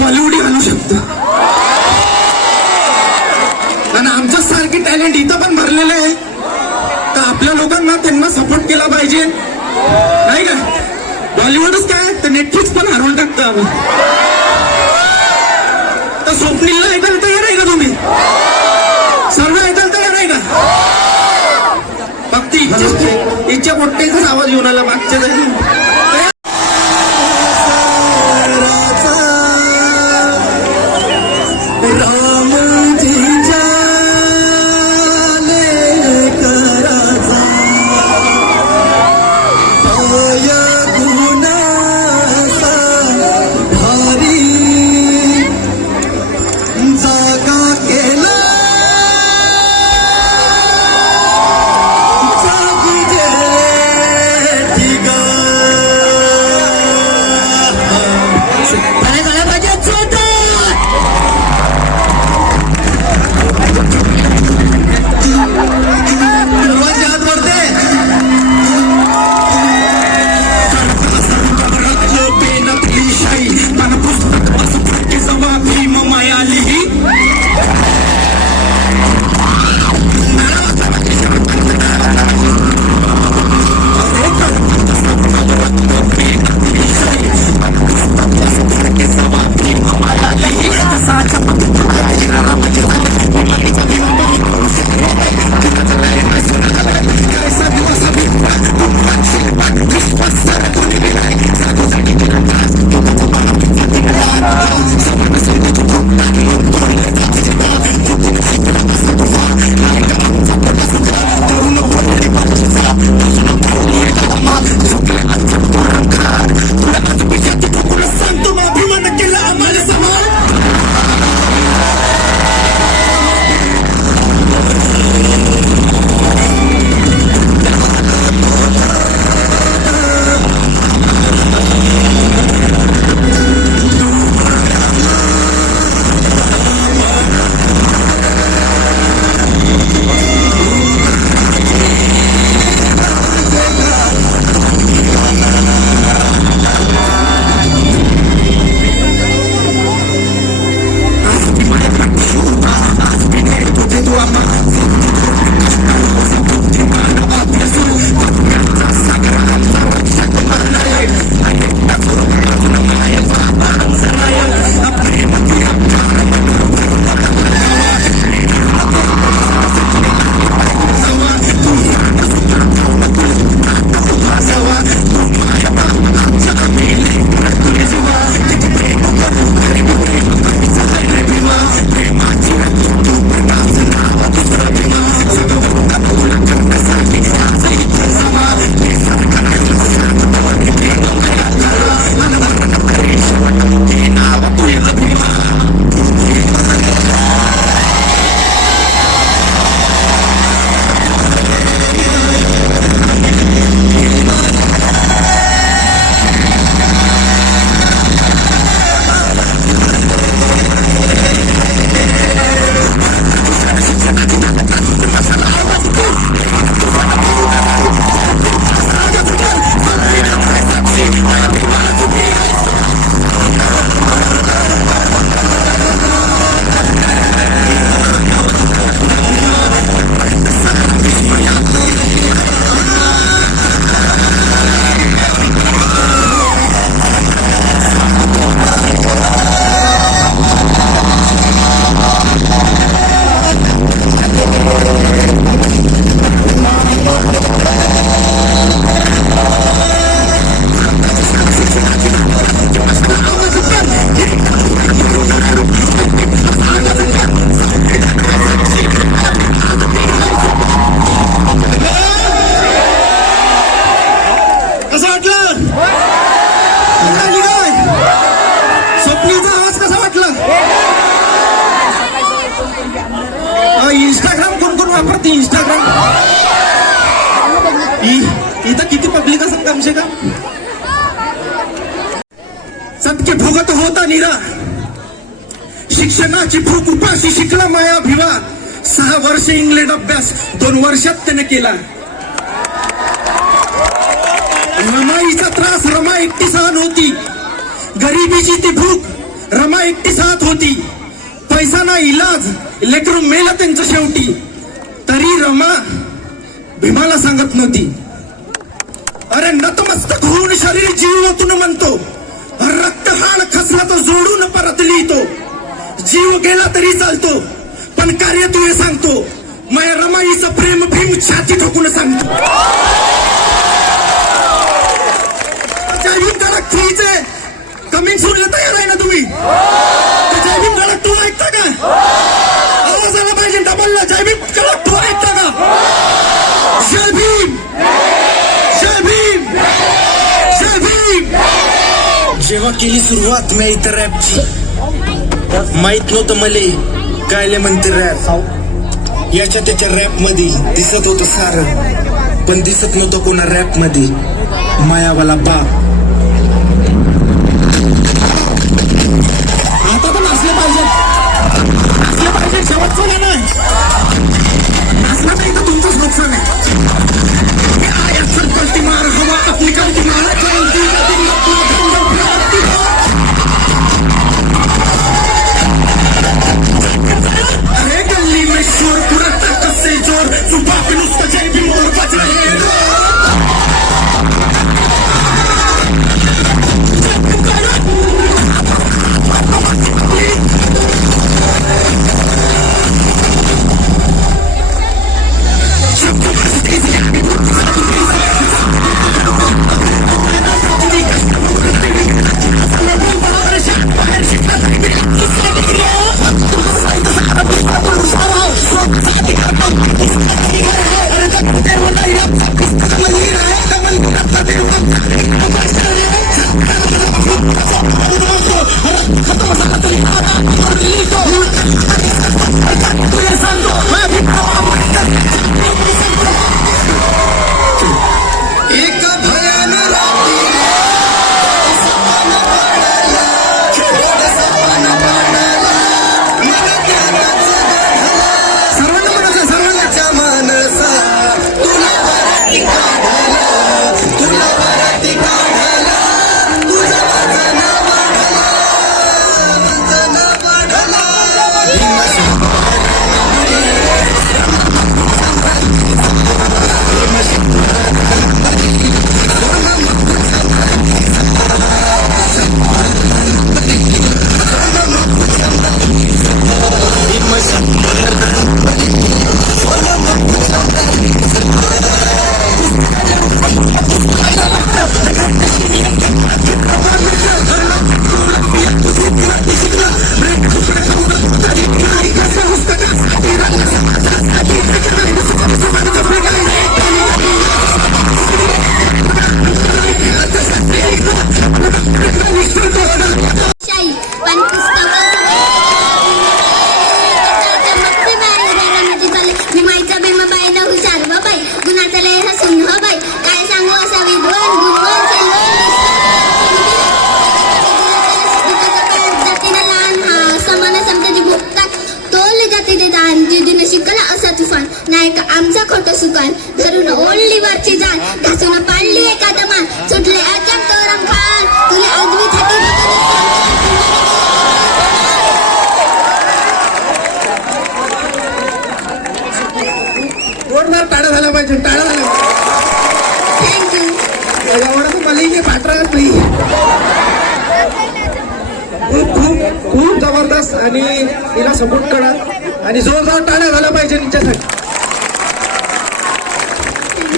बॉलिवूड घालू शकतो. आणि आमच्या सारखी टॅलेंट इथं पण भरलेले आहे. तर आपल्या लोकांना त्यांना सपोर्ट केला पाहिजे नाही का. बॉलिवूडच काय तर नेटफ्लिक्स पण हरवून टाकतं आम्ही. तर स्वप्नीलला ऐकायला तयार आहे का तुम्ही? सर्व ऐकायला तयार आहे का? फक्त इच्छा पोट्टेचाच आवाज येऊन आला मागच्या जागी. इंस्टाग्राम कोण कोण वापरते इंस्टाग्राम? इथं किती पब्लिक असत कमसे कम? सत्य भोगत होता निरा, शिक्षणाची भूक उपाशी शिकला माया भिवा. 6 वर्ष इंग्लंड अभ्यास 2 वर्षात त्याने केला. रमाईचा त्रास रमा एकटी सहन होती. गरिबीची ती भूक रमा एकटी साथ होती, पैसा ना इलाज, लेकरू मेला त्यांचं शेवटी. तरी रमा भीमाला सांगत नव्हती. अरे नतमस्तक होऊन शरीर जीव ओतून म्हणतो, रक्तहाण खसला तर जोडून परत लिहितो. जीव गेला तरी चालतो, पण कार्य तू हे सांगतो. माया रमाईचं प्रेम भीम छाती ठोकून सांगतो. जयभीम कडक थ्रीच आहे, कमिंग सूनला तयार आहे ना तुम्ही? जयभीम कडक टू ऐकता का? आवाज आला पाहिजे डबलला. जयभीम कडक टू ऐकता का? जय भीम, जय भीम, जय भीम. जेव्हा केली सुरुवात मी इतर रॅपची, माहित नव्हतं मले कायले म्हणते रॅप. याच्या त्याच्या रॅप मध्ये दिसत होतं सारं, पण दिसत नव्हतं कोणा रॅप मध्ये मायावाला बाप. आता पण असले पाहिजे, असले पाहिजे. शेवटचं गाणं असलं नाही तर तुमचंच नुकसान आहे. कल्टी मार हवा अपनी कल्टी मार. अरे गल्ली में शोर पूरा ताकत से जोर, सुबह पे उसका जय भी मोर बज रहे हैं. नाही का आमचा खोटं सुकाल धरून ओढली वरची जाण घासून पाडली एका दमान सुटले अजब तोरम खान तुला अद्वी थकी जोरदार टाळ्या झाल्या पाहिजे. टाळ्या झाल्या. थँक्यू. एवढं तर मला पाठरात नाही. खूप खूप खूप जबरदस्त आणि तिला सपोर्ट करा आणि जोरदार टाळ्या झाल्या पाहिजे तिच्यासाठी.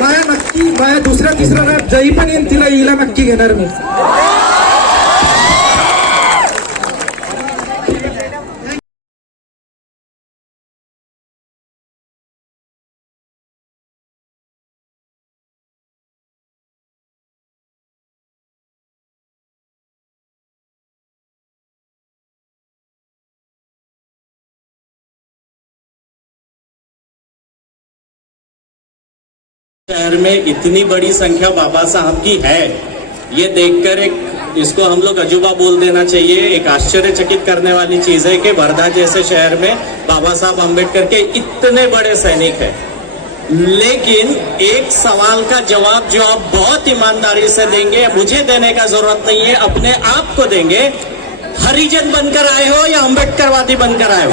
माया नक्की माया दुसऱ्या तिसऱ्या रॅप जई पण येईल तिला हिला नक्की घेणार मी. शहर में इतनी बड़ी संख्या बाबा साहब की है, ये देखकर एक इसको हम लोग अजूबा बोल देना चाहिए. एक आश्चर्यचकित करने वाली चीज है कि वर्धा जैसे शहर में बाबा साहब अम्बेडकर के इतने बड़े सैनिक हैं. लेकिन एक सवाल का जवाब जो आप बहुत ईमानदारी से देंगे, मुझे देने का जरूरत नहीं है, अपने आप को देंगे. हरिजन बनकर आए हो या अंबेडकरवादी बनकर आए हो?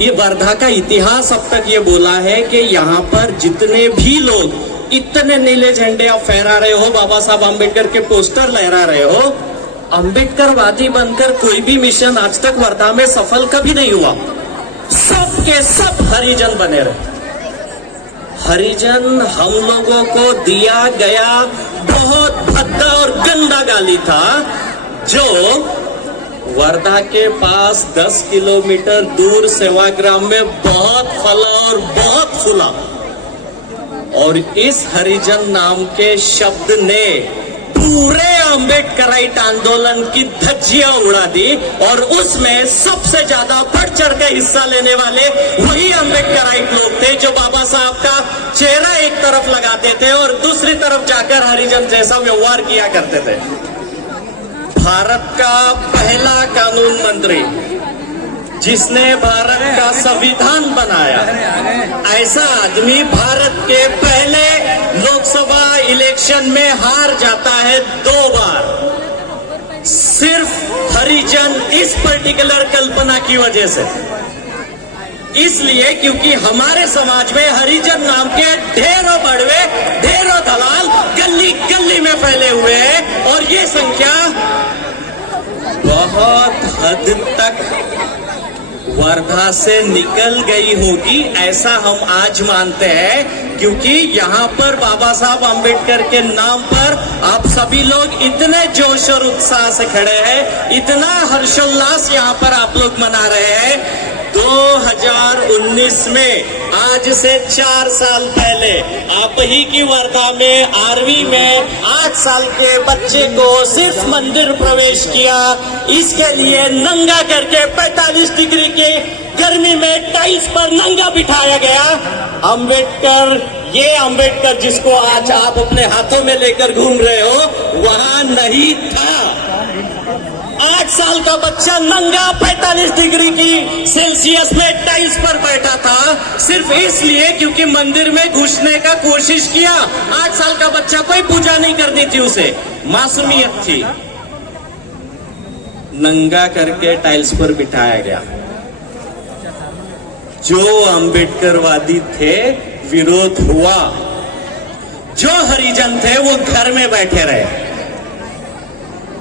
ये वर्धा का इतिहास अब तक ये बोला है कि यहाँ पर जितने भी लोग इतने नीले झंडे आप फहरा रहे हो, बाबा साहब अंबेडकर के पोस्टर लहरा रहे हो, अंबेडकरवादी बनकर कोई भी मिशन आज तक वर्धा में सफल कभी नहीं हुआ। सब के सब हरिजन बने रहे। हरिजन हम लोगों को दिया गया बहुत भद्दा और गंदा गाली था, जो वर्धा के पास 10 किलोमीटर दूर सेवाग्राम में बहुत फला और बहुत फूला। और इस हरिजन नाम के शब्द ने पूरे अंबेडकराइट आंदोलन की धज्जियां उड़ा दी, और उसमें सबसे ज्यादा बढ़ चढ़ के हिस्सा लेने वाले वही अंबेडकराइट लोग थे जो बाबा साहब का चेहरा एक तरफ लगाते थे और दूसरी तरफ जाकर हरिजन जैसा व्यवहार किया करते थे। भारत का पहला कानून मंत्री जिसने भारत का संविधान बनाया, ऐसा आदमी भारत के पहले लोकसभा इलेक्शन में हार जाता है 2 बार, सिर्फ हरिजन इस पर्टिकुलर कल्पना की वजह से। इसलिए क्योंकि हमारे समाज में हरिजन नाम के ढेरों बड़वे, ढेरों दलाल गली गली में फैले हुए हैं, और ये संख्या बहुत हद तक वर्धा से निकल गई होगी, ऐसा हम आज मानते हैं। क्योंकि यहाँ पर बाबा साहब अंबेडकर के नाम पर आप सभी लोग इतने जोश और उत्साह से खड़े हैं, इतना हर्षोल्लास यहाँ पर आप लोग मना रहे हैं। 2019 में, आज से 4 साल पहले, आप ही की वर्धा में 8वीं में 8 साल के बच्चे को सिर्फ मंदिर प्रवेश किया, इसके लिए नंगा करके 45 डिग्री के गर्मी में टाइल्स पर नंगा बिठाया गया। अंबेडकर, ये अंबेडकर जिसको आज आप अपने हाथों में लेकर घूम रहे हो, वहां नहीं था। 8 साल का बच्चा नंगा 45 डिग्री की सेल्सियस में टाइल्स पर बैठा था, सिर्फ इसलिए क्योंकि मंदिर में घुसने का कोशिश किया। 8 साल का बच्चा, कोई पूजा नहीं करनी थी उसे, मासूमियत थी। नंगा करके टाइल्स पर बिठाया गया। जो अंबेडकरवादी थे विरोध हुआ, जो हरिजन थे वो घर में बैठे रहे।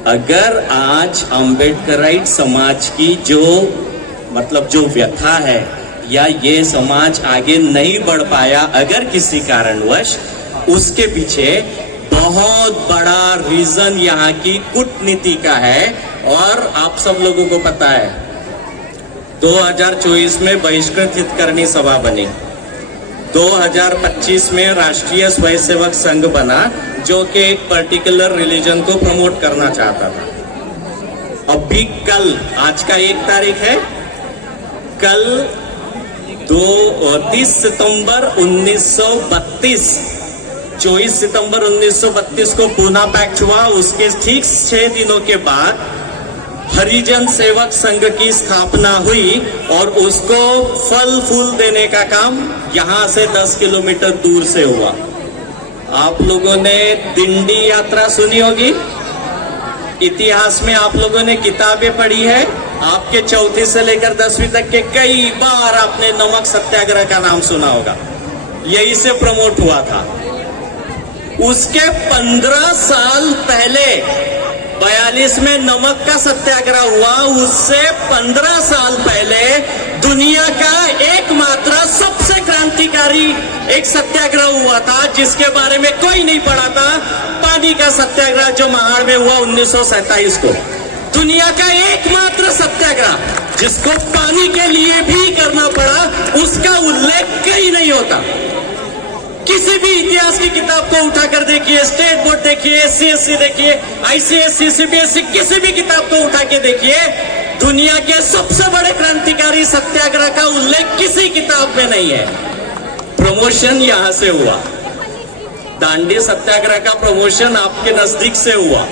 अगर आज अंबेडकराइट समाज की जो व्यथा है, या ये समाज आगे नहीं बढ़ पाया अगर किसी कारणवश, उसके पीछे बहुत बड़ा रीजन यहाँ की कूटनीति का है। और आप सब लोगों को पता है 2024 में बहिष्कृत हितकर्णी सभा बनी, 2025 में राष्ट्रीय स्वयंसेवक संघ बना, जो कि एक पर्टिकुलर रिलीजन को प्रमोट करना चाहता था। अभी कल, आज का 1 तारीख है, कल 30 सितंबर 1932, 24 सितंबर 1932 को पूना पैक्ट हुआ। उसके ठीक 6 दिनों के बाद हरिजन सेवक संघ की स्थापना हुई, और उसको फल फूल देने का काम यहां से 10 किलोमीटर दूर से हुआ। आप लोगों ने दिंडी यात्रा सुनी होगी, इतिहास में आप लोगों ने किताबें पढ़ी है, आपके 4वीं से लेकर 10वीं तक के कई बार आपने नमक सत्याग्रह का नाम सुना होगा, यही से प्रमोट हुआ था। उसके 15 साल पहले 42 में नमक का सत्याग्रह हुआ। उससे 15 साल पहले दुनिया का एकमात्र सबसे क्रांतिकारी एक सत्याग्रह हुआ था, जिसके बारे में कोई नहीं पढ़ा था, पानी का सत्याग्रह, जो महाड़ में हुआ 1927 को। दुनिया का एकमात्र सत्याग्रह जिसको पानी के लिए भी करना पड़ा, उसका उल्लेख कहीं नहीं होता। किसी भी इतिहास की किताब को उठाकर देखिए, स्टेट बोर्ड देखिए, SC/SC देखिए, ICSE, CBSE, किसी भी किताब को उठा के देखिए, दुनिया के सबसे बड़े क्रांतिकारी सत्याग्रह का उल्लेख किसी किताब में नहीं है। प्रमोशन यहां से हुआ, दांडी सत्याग्रह का प्रमोशन आपके नजदीक से हुआ,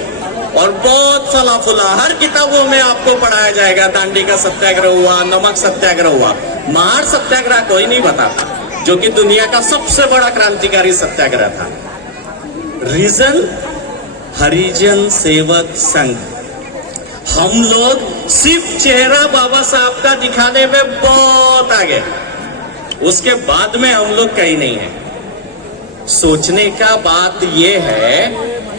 और बहुत फला फुला हर किताबों में आपको पढ़ाया जाएगा। दांडी का सत्याग्रह हुआ, नमक सत्याग्रह हुआ, महाड़ सत्याग्रह कोई नहीं बताता, जो कि दुनिया का सबसे बड़ा क्रांतिकारी सत्याग्रह था। रीजन हरिजन सेवक संघ। हम लोग सिर्फ चेहरा बाबा साहब का दिखाने में बहुत आगे, उसके बाद में हम लोग कहीं नहीं है। सोचने का बात यह है,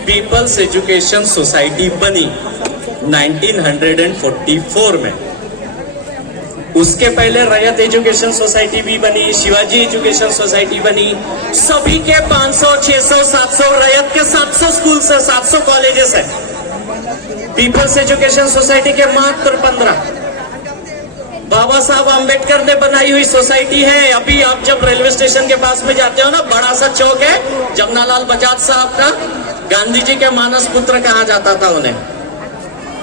पीपल्स एजुकेशन सोसाइटी बनी 1944 में। उसके पहले रैयत एजुकेशन सोसाइटी भी बनी, शिवाजी एजुकेशन सोसाइटी बनी। सभी के 500, 600, 700, रैयत के 700 स्कूल से 700 कॉलेजेस है। पीपल्स एजुकेशन सोसाइटी के मात्र 15 बाबा साहब आम्बेडकर ने बनाई हुई सोसाइटी है। अभी आप जब रेलवे स्टेशन के पास में जाते हो ना, बड़ा सा चौक है जमनालाल बजाज साहब का, गांधी जी के मानस पुत्र कहा जाता था उन्हें।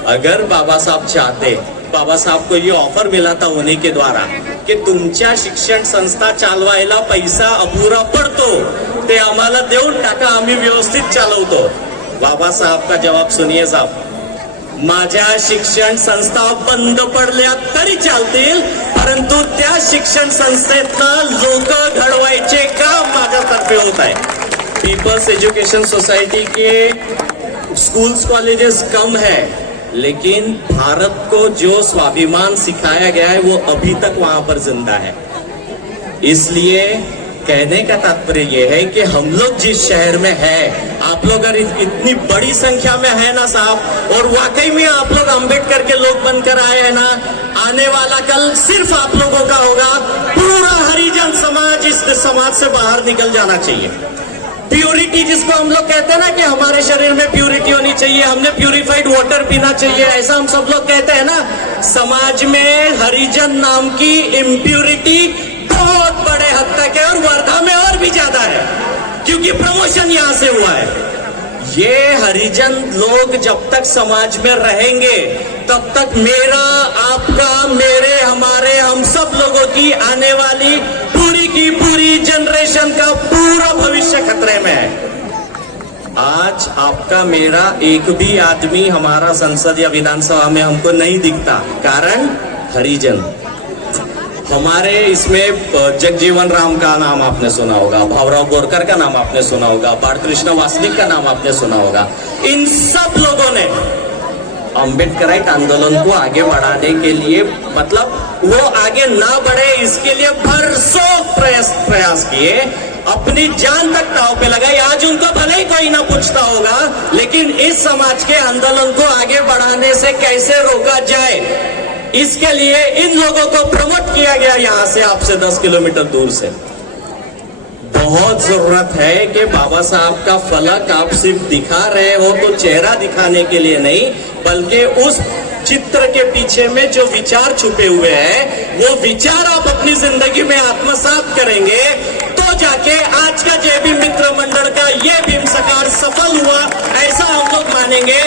अगर बाबा साहब चाहते, बाबा साहब को ये ऑफर मिला था उन्हीं के द्वारा की तुमच्या शिक्षण संस्था चालवायला पैसा अपुरा पडतो, ते आम्हाला देऊन टाका, आम्ही व्यवस्थित चालवतो। बाबा साहब का जवाब सुनिए साहब, माझ्या शिक्षण संस्था बंद पडल्या तरी चालतील, परंतु त्या शिक्षण संस्थेतनं लोक घडवायचे काम माझ्यातर्फे होत आहे। पीपल्स एजुकेशन सोसाइटी के स्कूल्स कॉलेजेस कम है, लेकिन भारत को जो स्वाभिमान सिखाया गया है वो अभी तक वहां पर जिंदा है। इसलिए कहने का तात्पर्य यह है कि हम लोग जिस शहर में है, आप लोग अगर इतनी बड़ी संख्या में है ना साहब, और वाकई में आप लोग अम्बेडकर के लोग बनकर आए हैं ना, आने वाला कल सिर्फ आप लोगों का होगा। पूरा हरिजन समाज इस समाज से बाहर निकल जाना चाहिए। प्यूरिटी जिसको हम लोग कहते हैं ना कि हमारे शरीर में प्यूरिटी होनी चाहिए, हमने प्यूरिफाइड वाटर पीना चाहिए, ऐसा हम सब लोग कहते हैं ना। समाज में हरिजन नाम की इम्प्यूरिटी बहुत बड़े हद तक है, और वर्धा में और भी ज्यादा है, क्योंकि प्रमोशन यहां से हुआ है। ये हरिजन लोग जब तक समाज में रहेंगे, तब तक मेरा, आपका, मेरे, हमारे, हम सब लोगों की आने वाली पूरी की पूरी जनरेशन का पूरा भविष्य खतरे में है। आज आपका, मेरा एक भी आदमी हमारा संसद या विधानसभा में हमको नहीं दिखता, कारण हरिजन। हमारे इसमें जगजीवन राम का नाम आपने सुना होगा, भावराव गोरकर का नाम आपने सुना होगा, बालकृष्ण वासनिक का नाम आपने सुना होगा। इन सब लोगों ने अम्बेडकराइट आंदोलन को आगे बढ़ाने के लिए, मतलब वो आगे ना बढ़े इसके लिए भरसों प्रयास किए, अपनी जान तक दांव पे लगाई। आज उनको भले ही कोई ना पूछता होगा, लेकिन इस समाज के आंदोलन को आगे बढ़ाने से कैसे रोका जाए, इसके लिए इन लोगों को प्रमोट किया गया यहां से, आपसे 10 किलोमीटर दूर से। बहुत जरूरत है कि बाबा साहब का फलक आप सिर्फ दिखा रहे हो तो चेहरा दिखाने के लिए नहीं, बल्कि उस चित्र के पीछे में जो विचार छुपे हुए हैं, वो विचार आप अपनी जिंदगी में आत्मसात करेंगे, तो जाके आज का जय भीम मित्र मंडल का ये भीम सकार सफल हुआ, ऐसा हम लोग मानेंगे।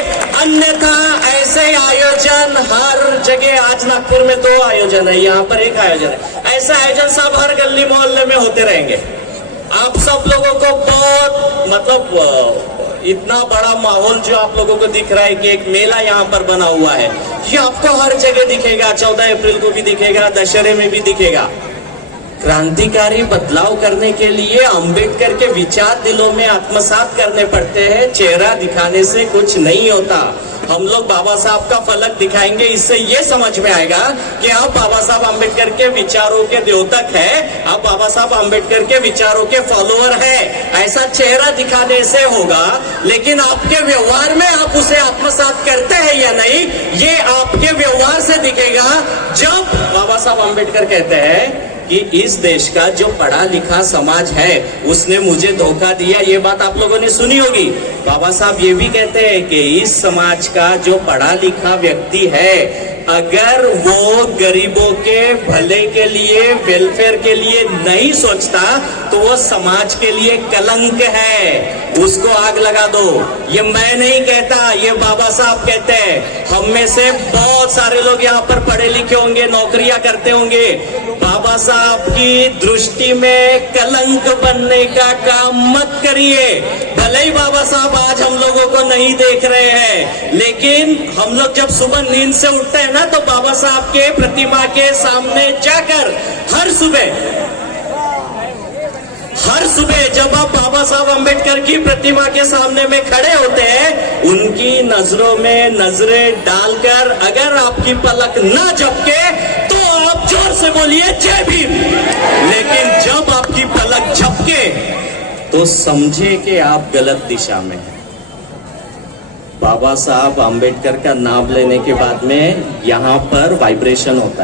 अन्यथा ऐसे आयोजन हर जगह, आज नागपुर में 2 आयोजन है, यहाँ पर 1 आयोजन है, ऐसे आयोजन सब हर गली मोहल्ले में होते रहेंगे। आप सब लोगों को बहुत, मतलब इतना बड़ा माहौल जो आप लोगों को दिख रहा है कि एक मेला यहाँ पर बना हुआ है, ये आपको हर जगह दिखेगा। 14 अप्रैल को भी दिखेगा, दशहरे में भी दिखेगा। क्रांतिकारी बदलाव करने के लिए अंबेडकर के विचार दिलों में आत्मसात करने पड़ते हैं, चेहरा दिखाने से कुछ नहीं होता। हम लोग बाबा साहब का फलक दिखाएंगे, इससे ये समझ में आएगा कि आप बाबा साहब अंबेडकर के विचारों के द्योतक है, आप बाबा साहब अंबेडकर के विचारों के फॉलोअर है। ऐसा चेहरा दिखाने से होगा, लेकिन आपके व्यवहार में आप उसे आत्मसात करते हैं या नहीं, ये आपके व्यवहार से दिखेगा। जब बाबा साहब अंबेडकर कहते हैं कि इस देश का जो पढ़ा लिखा समाज है उसने मुझे धोखा दिया, ये बात आप लोगों ने सुनी होगी। बाबा साहब ये भी कहते हैं कि इस समाज का जो पढ़ा लिखा व्यक्ति है, अगर वो गरीबों के भले के लिए, वेलफेयर के लिए नहीं सोचता, तो वो समाज के लिए कलंक है, उसको आग लगा दो। ये मैं नहीं कहता, ये बाबा साहब कहते हैं। हम में से बहुत सारे लोग यहाँ पर पढ़े लिखे होंगे, नौकरियां करते होंगे। बाबा साहब की दृष्टि में कलंक बनने का काम मत करिए। भले ही बाबा साहब आज हम लोगों को नहीं देख रहे हैं, लेकिन हम लोग जब सुबह नींद से उठते हैं ना, तो बाबा साहब के प्रतिमा के सामने जाकर हर सुबह हर सुबह जब आप बाबा साहब अम्बेडकर की प्रतिमा के सामने में खड़े होते हैं, उनकी नजरों में नजरें डालकर अगर आपकी पलक ना झपके तो आप जोर से बोलिए जय भीम। लेकिन जब आपकी पलक झपके तो समझे कि आप गलत दिशा में हैं। बाबा साहब अम्बेडकर का नाम लेने के बाद में यहाँ पर वाइब्रेशन होता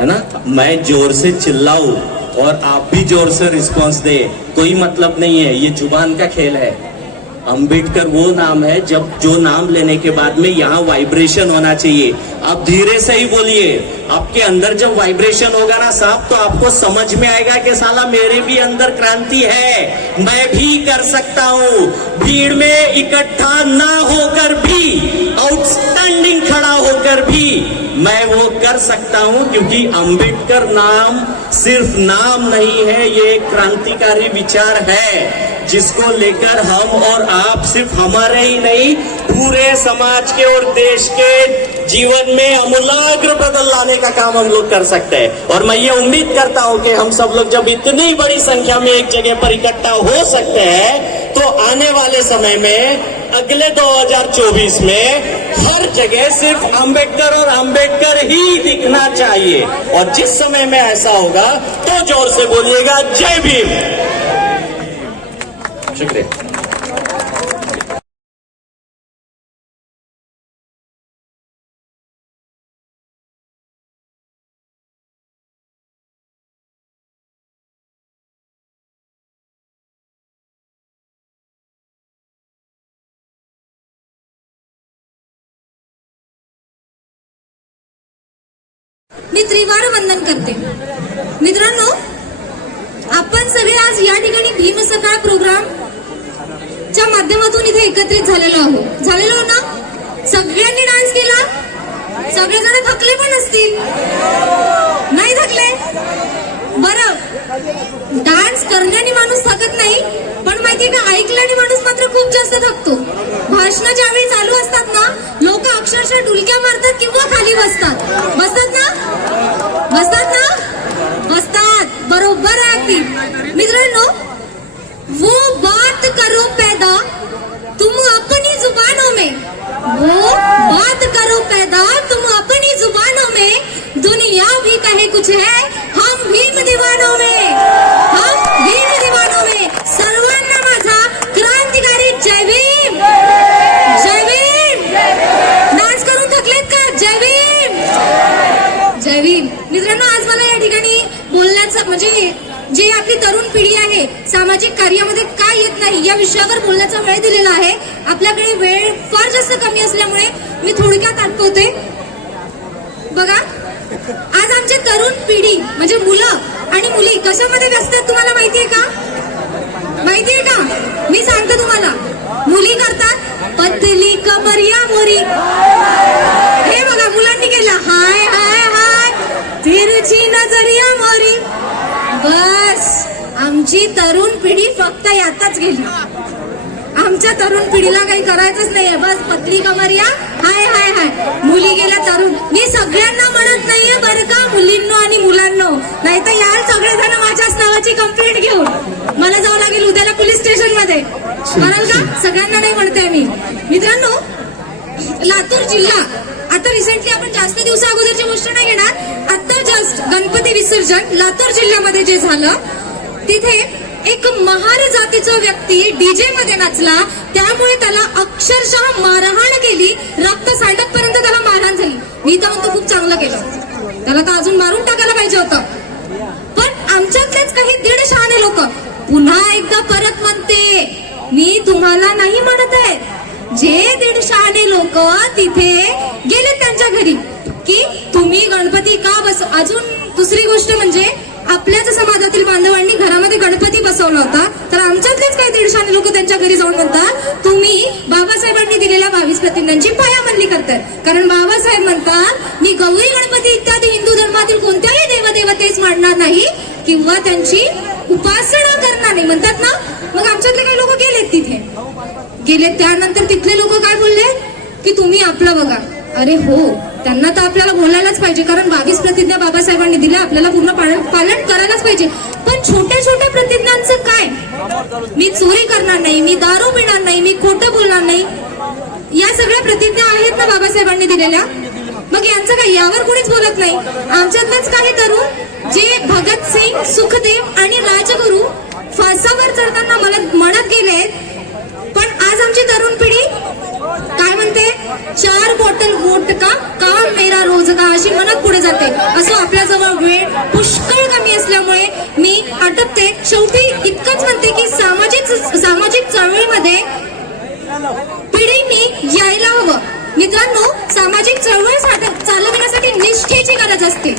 है ना। मैं जोर से चिल्लाऊं और आप भी जोर से रिस्पांस दे, कोई मतलब नहीं है, ये जुबान का खेल है। अंबेडकर वो नाम है जब जो नाम लेने के बाद में यहाँ वाइब्रेशन होना चाहिए। आप धीरे से ही बोलिए, आपके अंदर जब वाइब्रेशन होगा ना साहब, तो आपको समझ में आएगा कि साला मेरे भी अंदर क्रांति है, मैं भी कर सकता हूँ। भीड़ में इकट्ठा ना होकर भी, आउटस्टैंडिंग खड़ा होकर भी मैं वो कर सकता हूँ, क्योंकि अंबेडकर नाम सिर्फ नाम नहीं है, ये एक क्रांतिकारी विचार है जिसको लेकर हम और आप सिर्फ हमारे ही नहीं, पूरे समाज के और देश के जीवन में आमूलाग्र बदल लाने का काम हम लोग कर सकते हैं। और मैं ये उम्मीद करता हूं कि हम सब लोग जब इतनी बड़ी संख्या में एक जगह पर इकट्ठा हो सकते हैं, तो आने वाले समय में अगले 2024 में हर जगह सिर्फ अंबेडकर और अंबेडकर ही दिखना चाहिए। और जिस समय में ऐसा होगा तो जोर से बोलिएगा जय भीम। शुक्रिया। मी त्रिवार वंदन करते। मित्रांनो, आपण सगळे आज या ठिकाणी भीम सकाळ प्रोग्राम च्या माध्यमातून इथे एकत्रित झालेलो ना। सगळ्यांनी डान्स केला, सगळेजण थकले पण असतील, नाही थकले? बरं, डान्स करण्याने माणूस थकत नाही, पण माहितीये का, ऐकल्याने माणूस मात्र खूप जास्त थकतो। भाषण ज्यावेळी चालू असतात ना, लोक अक्षरशः डुलक्या मारतात किंवा खाली बसतात ना, बरोबर आहे अगदी। मित्रांनो, वो बात करो पैदा तुम अपनी जुबानों में, वो बात करो पैदा तुम अपनी जुबानों में, दुनिया भी कहे कुछ है हम भीम दीवानों में, हम भीम दीवानों में। सर्वांना माझा क्रांतिकारी जय भीम, जय भीम। डान्स करून थकलेत का? जय भीम, जय भीम। मित्रांनो, आज मला या ठिकाणी बोलण्याचं म्हणजे जे आपली तरुण पिढी आहे, सामाजिक कार्यामध्ये काय येत नाही या विषयावर बोलण्याचा वेळ दिलेला आहे। आपल्याकडे वेळ फार जास्त कमी असल्यामुळे मी थोडक्यात आठवते। बघा, आज आमची तरुण पिढी म्हणजे मुलं आणि मुली कशामध्ये व्यस्त आहेत तुम्हाला माहितीये का? माहितीये का? मी सांगते तुम्हाला। मुली करतात पतली कमरिया मोरी, हे बघा मुलांनी केलं हाय हाय हाय तिरछी नजरिया मोरी। बस, आमची तरुण पिढी फक्त यातच गेली। आमच्या तरुण पिढीला काही करायचंच नाहीये, बस पतली कमरिया हाय हाय हाय। मुली गेल्या तरुण, मी सगळ्यांना म्हणत नाहीये बरं का, मुलींनो आणि मुलांनो, नाही तर याल सगळेजण माझ्याच नावाची कंप्लेंट घेऊन, मला जावं लागेल उद्याला पोलीस स्टेशन मध्ये, म्हणाल का? सगळ्यांना नाही म्हणते मी। मित्रांनो, लातूर जिल्हा, आता रिसेंटली आपण जास्त दिवसा अगोदरची गोष्ट नाही घेणार, आता जस्ट गणपती विसर्जन लातूर जिल्ह्यामध्ये जे झालं, तिथे एक महार जातीचा व्यक्ती डीजे मध्ये नाचला, त्यामुळे त्याला अक्षरशः मारहाण केली, रक्त सांडकपर्यंत त्याला मारहाण झाली। मी तर म्हणतो खूप चांगलं केलं, त्याला तर अजून मारून टाकायला पाहिजे होतं। पण आमच्यातलेच काही दीड शहाणे लोक, पुन्हा एकदा परत म्हणते, मी तुम्हाला नाही म्हणत आहे, जे दीड शहाणे लोक तिथे गेले त्यांच्या घरी की तुम्ही गणपती का बस। अजून दुसरी गोष्ट म्हणजे आपल्याच समाजातील बांधवांनी घरामध्ये गणपती बसवला होता, तर आमच्यातलेच काही दीडशाने लोक त्यांच्या घरी जाऊन म्हणतात तुम्ही बाबासाहेबांनी दिलेल्या 22 प्रतिज्ञांची पायामल्ली करताय। कारण बाबासाहेब म्हणतात, मी गौरी गणपती इत्यादी हिंदू धर्मातील कोणत्याही देवदेवतेस मानणार नाही किंवा त्यांची उपासना करणार नाही, म्हणतात ना। मग आमच्यातले काही लोक गेलेत तिथे, गेले त्यानंतर तिथले लोक काय बोलले की तुम्ही आपलं बघा। अरे हो, त्यांना तर आपल्याला बोलायलाच पाहिजे, कारण 22 प्रतिज्ञा बाबासाहेबांनी दिल्या, आपल्याला पूर्ण पालन करायलाच पाहिजे. पण छोट्या छोट्या प्रतिज्ञांचं काय? मी चोरी करणार नाही, मी दारू पिणार नाही, मी खोटं बोलणार नाही, या सगळ्या प्रतिज्ञा आहेत ना बाबासाहेबांनी दिलेल्या. मग यांचं काय? यावर कोणीच बोलत नाही. आमच्यातलेच काही तरुण जे भगतसिंग, सुखदेव आणि राजगुरू फासावर चढताना म्हणत गेलेत, पण आज आमची तरुण पिढी काय म्हणते? 4 बॉटल वोडका का मेरा रोज का, अशी म्हणत पुढे जाते. असं आपल्याजवळ वेळ पुष्कळ कमी असल्यामुळे मी आटपते. शेवटी इतकंच म्हणते की सामाजिक चळवळीमध्ये पिढींनी यायला हवं. मित्रांनो, सामाजिक चळवळ चालविण्यासाठी निष्ठेची गरज असते.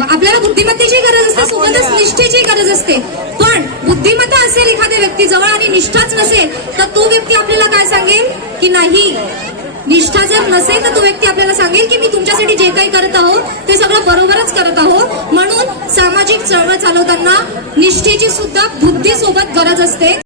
आपल्याला बुद्धिमत्तेची गरज असते, सोबतच निष्ठेची गरज असते. पण बुद्धिमत्ता असेल एखाद्या व्यक्तीजवळ आणि निष्ठाच नसेल तर तो व्यक्ती आपल्याला काय सांगेल की नाही, निष्ठा जर नसेल तर तो व्यक्ती आपल्याला सांगेल की मी तुमच्यासाठी जे काही करत आहो ते सगळं बरोबरच करत आहो. म्हणून सामाजिक चळवळ चालवताना निष्ठेची सुद्धा बुद्धीसोबत गरज असते.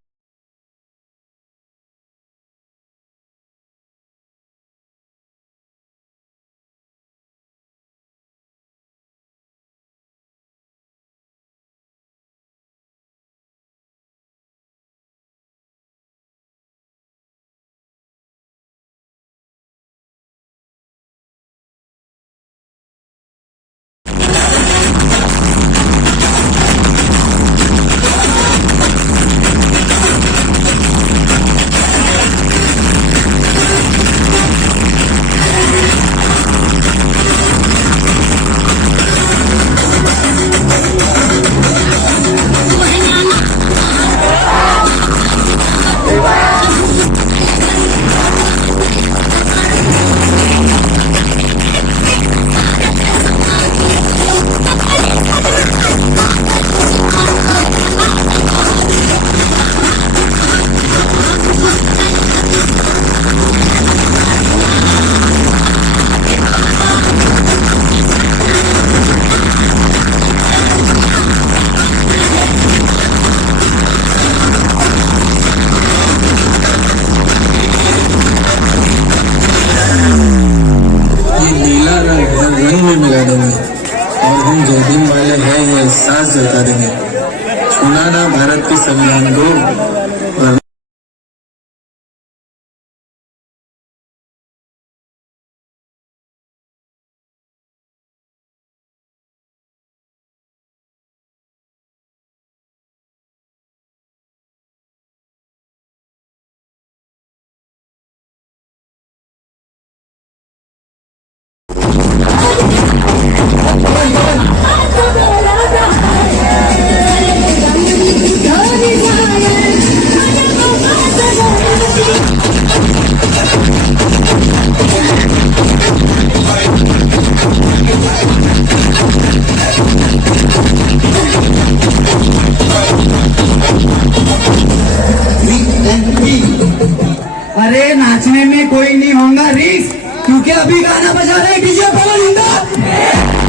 और हम जो दिन वाले हैं वो एहसास जता देंगे. सुनाना भारत के संविधान को और अरे नाचने में कोई नहीं होगा रिस्क, क्योंकि अभी गाना बजा रहे डीजे पवन इंदा.